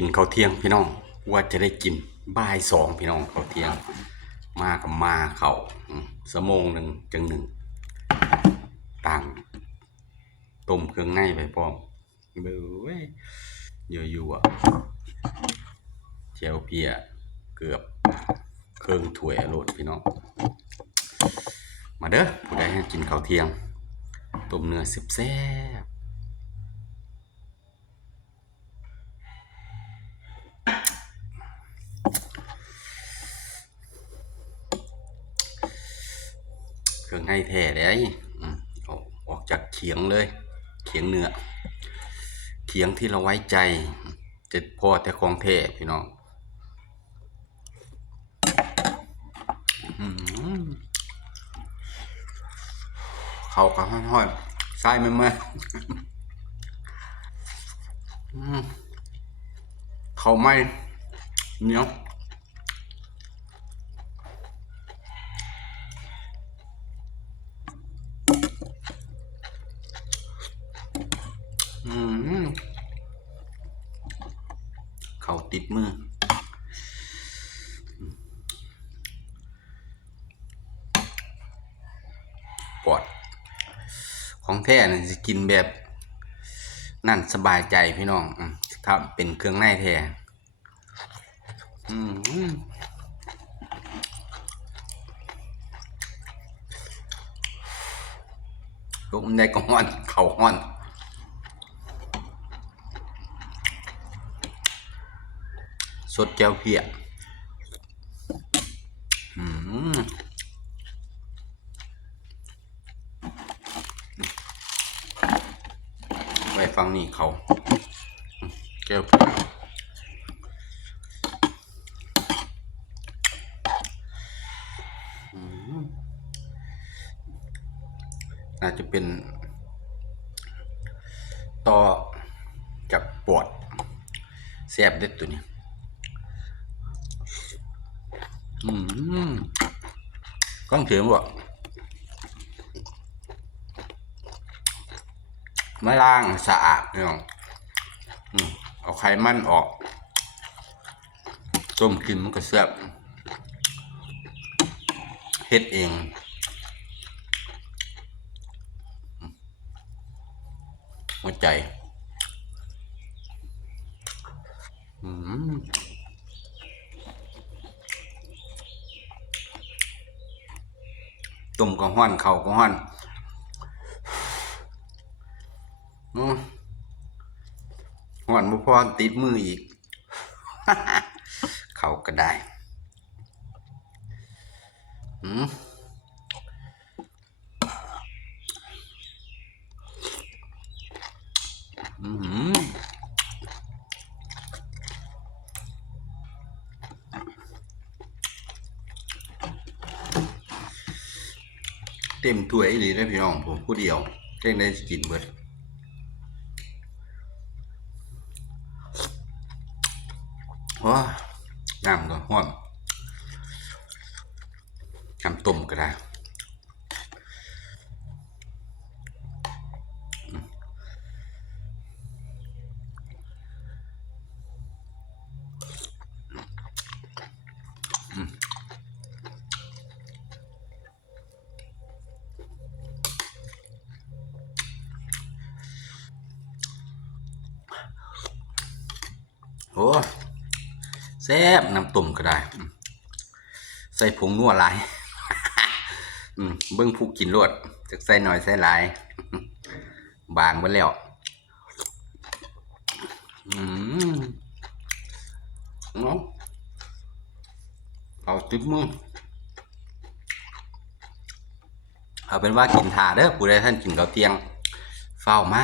กินข้าวเที่ยงพี่น้องว่าจะได้กินบ่ายสองพี่น้องข้าวเที่ยง มากับมาเขาอืมสมงหนึ่งจังหนึ่งต่างต้มเครื่องในไปพร้อมเบ้ยเยอะอยู่อะเจลเพียเกือบเครื่องถ้วยโหลดพี่น้องมาเด้อผู้ใดให้กินข้าวเที่ยงต้มเนื้อสิบแซ่บ เครื่องให้แท้เลยออาออกจากเขียงเลย เขียงเนื้อ เขียงที่เราไว้ใจเจ็ดพ่อแต่ของแท้พี่น้องเขาก็ห้อยๆไส้ไม่เมื่อเขาไม่เหนียวอืม เขาติดมือปอด ของแท้นี่กินแบบ นั่นสบายใจพี่น้องถ้าเป็นเครื่องในแท้อืมลูกมันได้ก็ห้อน เขาห้อน สดแก้วเพียอืมไปฟังนี่เขา แก้วอืมน่าจะเป็น ต่อจากปวดแสบเด็ดตัวนี้ อืมก้องเถียงบอกไม่ล้างสะอาดพี่น้อเอาไขมันออก ต้มกินมันก็แซ่บเฮ็ดเองหัวใจ อืม ต้มก็ห้อนเข่าก็ห้อนอืมหอนบุพอติดมืออีก เขาก็ได้ อืมอืม เต็มถ้วยอีหลีได้พี่น้องผมผู้เดียวเท่งได้กินเบิดว้าน้ำก็ห้อนน้ำต้มก็ได้ โอ้แซ่บน้ำต้มก็ได้ ใส่ผงนัวหลายเบิ่งผู้กินรวดจะใส่หน่อยใส่หลาย บางไปแล้วอืมเนาะเอาติดมือเอาเป็นว่ากินทาเด้อผู้ใดท่านกินข้าวเทียง เฝ้ามา